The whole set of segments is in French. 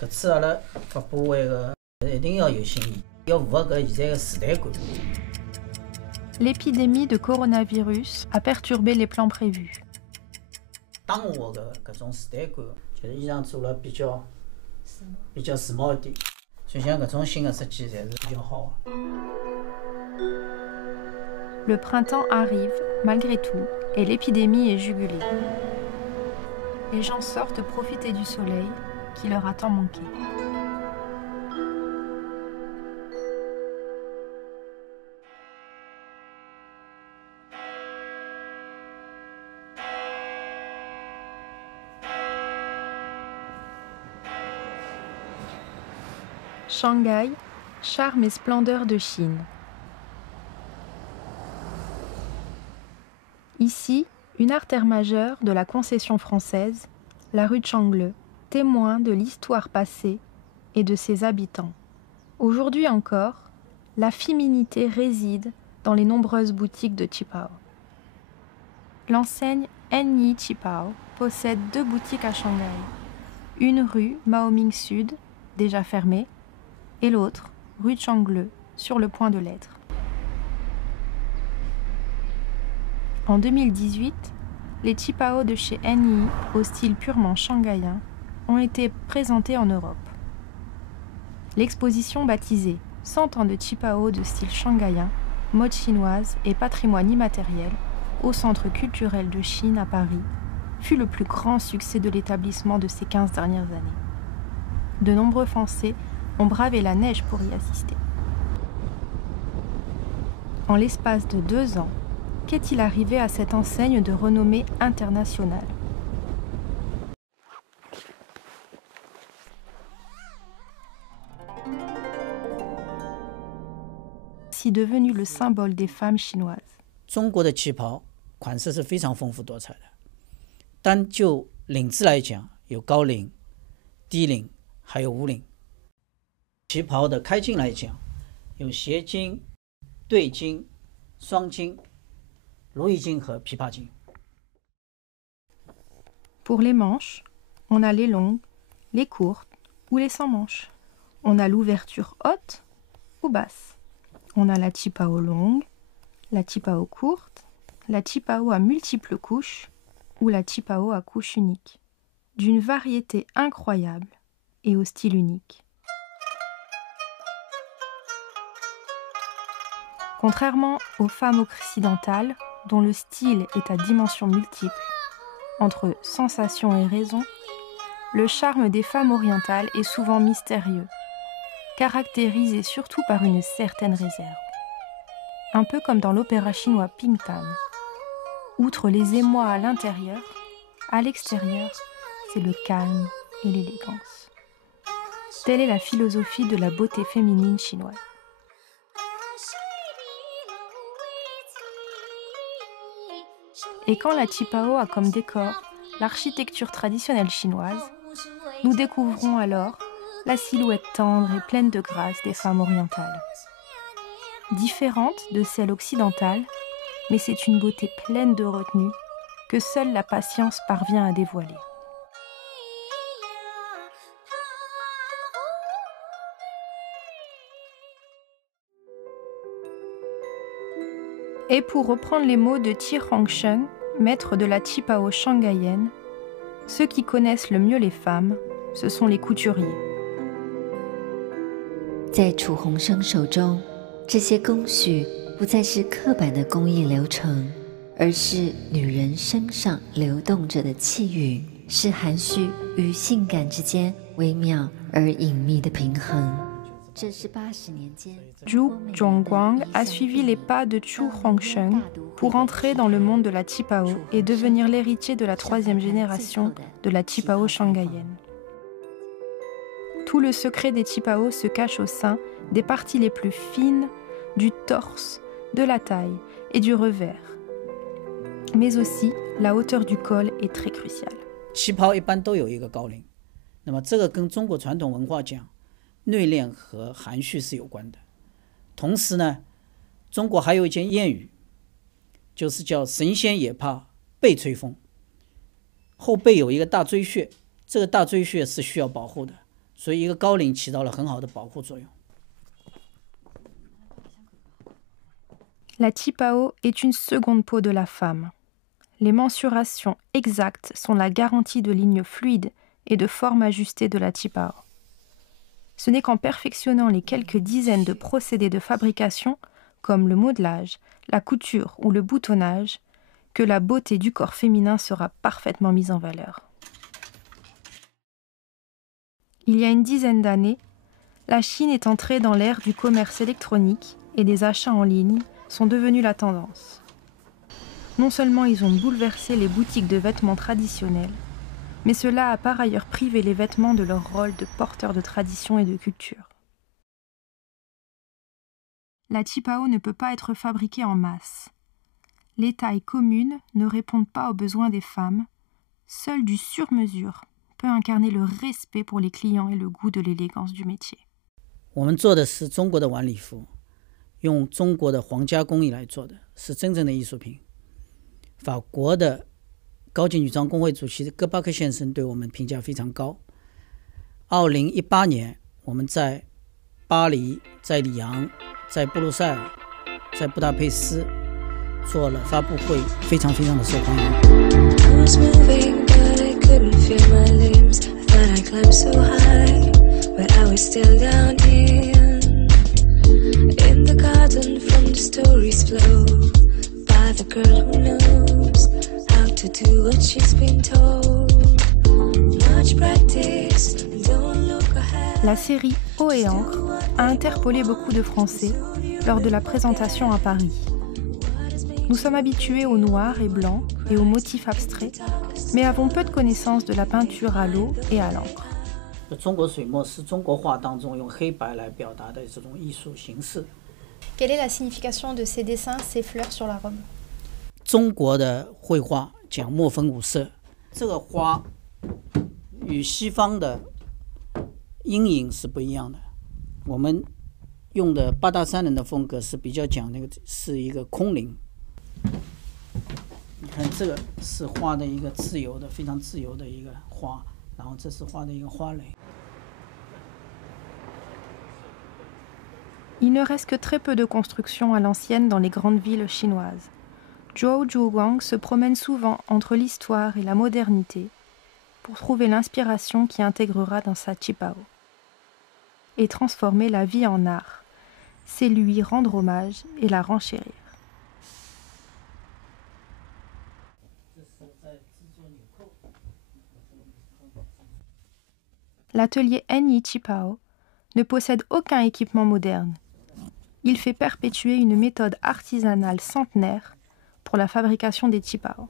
搿次阿拉发布会个一定要有新意，要符合搿现在个时代感。L'épidémie de coronavirus a perturbé les plans prévus. 当下个搿种时代感，就是衣裳做了比较时髦一点，所以像搿种新的设计侪是比较好的。Le printemps arrive, malgré tout, et l'épidémie est jugulée. Les gens sortent profiter du soleil qui leur a tant manqué. Shanghai, charme et splendeur de Chine. Ici, une artère majeure de la concession française, la rue Changle, témoin de l'histoire passée et de ses habitants. Aujourd'hui encore, la féminité réside dans les nombreuses boutiques de Qipao. L'enseigne Enyi Qipao possède 2 boutiques à Shanghai. Une rue Maoming Sud, déjà fermée, et l'autre, rue Changle, sur le point de l'être. En 2018, les Qipao de chez Enyi, au style purement shanghaïen, ont été présentés en Europe. L'exposition baptisée 100 ans de Qipao de style shanghaïen, mode chinoise et patrimoine immatériel au Centre culturel de Chine à Paris fut le plus grand succès de l'établissement de ces 15 dernières années. De nombreux Français ont bravé la neige pour y assister. En l'espace de 2 ans, qu'est-il arrivé à cette enseigne de renommée internationale? Si devenu le symbole des femmes chinoises. 中国的旗袍款式是非常丰富多彩的，单就领子来讲，有高领、低领，还有无领。旗袍的开襟来讲，有斜襟、对襟、双襟、如意襟和琵琶襟。Pour les manches, on a les longues, les courtes ou les sans manches. On a l'ouverture haute ou basse. On a la qipao longue, la qipao courte, la qipao à multiples couches ou la qipao à couche unique, d'une variété incroyable et au style unique. Contrairement aux femmes occidentales, dont le style est à dimensions multiples, entre sensation et raison, le charme des femmes orientales est souvent mystérieux, caractérisé surtout par une certaine réserve. Un peu comme dans l'opéra chinois Pingtan. Outre les émois à l'intérieur, à l'extérieur, c'est le calme et l'élégance. Telle est la philosophie de la beauté féminine chinoise. Et quand la qipao a comme décor l'architecture traditionnelle chinoise, nous découvrons alors la silhouette tendre et pleine de grâce des femmes orientales. Différente de celle occidentale, mais c'est une beauté pleine de retenue que seule la patience parvient à dévoiler. Et pour reprendre les mots de Ti Hongsheng, maître de la qipao shanghaïenne, ceux qui connaissent le mieux les femmes, ce sont les couturiers. 在楚鸿生手中，这些工序不再是刻板的工艺流程，而是女人身上流动着的气韵，是含蓄与性感之间微妙而隐秘的平衡。这是80年间。Zhu Zhongguang a suivi les pas de Chu Hongsheng pour entrer dans le monde de la qipao et devenir l'héritier de la 3e génération de la qipao shanghaïenne. Tout le secret des qipao se cache au sein des parties les plus fines, du torse, de la taille et du revers. Mais aussi, la hauteur du col est très cruciale. 旗袍一般都有一个高领，那么这个跟中国传统文化讲内敛和含蓄是有关的。同时呢，中国还有一件谚语，就是叫神仙也怕背吹风。后背有一个大椎穴，这个大椎穴是需要保护的。所以一个高领起到了很好的保护作用。La qipao est une seconde peau de la femme. Les mensurations exactes sont la garantie de lignes fluides et de forme ajustée de la qipao. Ce n'est qu'en perfectionnant les quelques dizaines de procédés de fabrication, comme le modelage, la couture ou le boutonnage, que la beauté du corps féminin sera parfaitement mise en valeur. Il y a une dizaine d'années, la Chine est entrée dans l'ère du commerce électronique et les achats en ligne sont devenus la tendance. Non seulement ils ont bouleversé les boutiques de vêtements traditionnels, mais cela a par ailleurs privé les vêtements de leur rôle de porteurs de tradition et de culture. La qipao ne peut pas être fabriquée en masse. Les tailles communes ne répondent pas aux besoins des femmes. Seul du sur-mesure peut incarner le respect pour les clients et le goût de l'élégance du métier. 我们做的是中国的晚礼服，用中国的皇家工艺来做的，是真正的艺术品。法国的高级女装工会主席戈巴克先生对我们评价非常高。2018年，我们在巴黎、在里昂、在布鲁塞尔、在布达佩斯做了发布会，非常非常的受欢La série Eau et encre a interpellé beaucoup de Français lors de la présentation à Paris. Nous sommes habitués au noir et blanc et aux motifs abstraits, mais avons peu de connaissances de la peinture à l'eau et à l'encre. 中国水墨是中国画当中用黑白来表达的这种艺术形式。Quelle est la signification de ces dessins, ces fleurs sur la robe? 中国的绘画讲墨分五色，这个花与西方的阴影是不一样的。我们用的八大山人的风格是比较讲那个是一个空灵。你看这个是画的一个自由的、非常自由的一个花，然后这是画的一个花蕾。Il ne reste que très peu de constructions à l'ancienne dans les grandes villes chinoises. Zhou Zhuguang se promène souvent entre l'histoire et la modernité pour trouver l'inspiration qui intégrera dans sa qipao. Et transformer la vie en art, c'est lui rendre hommage et la renchérir. L'atelier Enyi Qipao ne possède aucun équipement moderne. Il fait perpétuer une méthode artisanale centenaire pour la fabrication des qipao.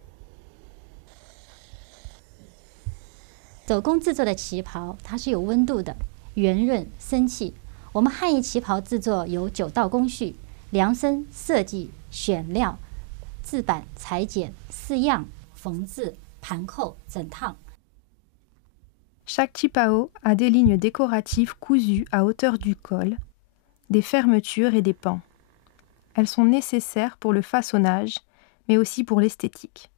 手工制作的旗袍，它是有温度的，圆润生气。我们汉仪旗袍制作有9道工序：量身、设计、选料、制版、裁剪、试样、缝制、盘扣、整烫。 Chaque qipao a des lignes décoratives cousues à hauteur du col, des fermetures et des pans. Elles sont nécessaires pour le façonnage, mais aussi pour l'esthétique.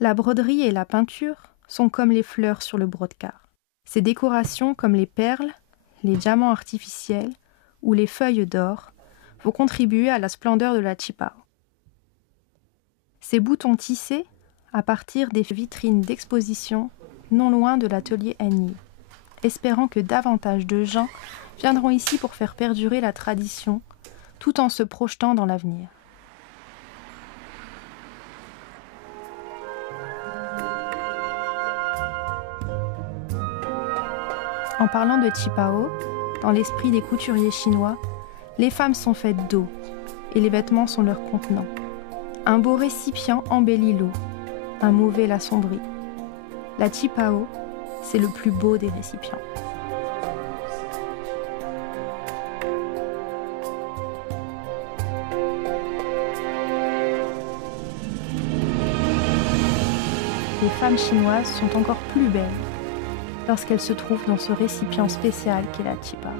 La broderie et la peinture sont comme les fleurs sur le brodequart. Ces décorations, comme les perles, les diamants artificiels ou les feuilles d'or, vont contribuer à la splendeur de la qipao. Ces boutons tissés à partir des vitrines d'exposition non loin de l'atelier Enyi, espérant que davantage de gens viendront ici pour faire perdurer la tradition, tout en se projetant dans l'avenir. En parlant de qipao, dans l'esprit des couturiers chinois, les femmes sont faites d'eau et les vêtements sont leur contenant. Un beau récipient embellit l'eau, un mauvais l'assombrit. La qipao, c'est le plus beau des récipients. Les femmes chinoises sont encore plus belles lorsqu'elles se trouvent dans ce récipient spécial qu'est la qipao.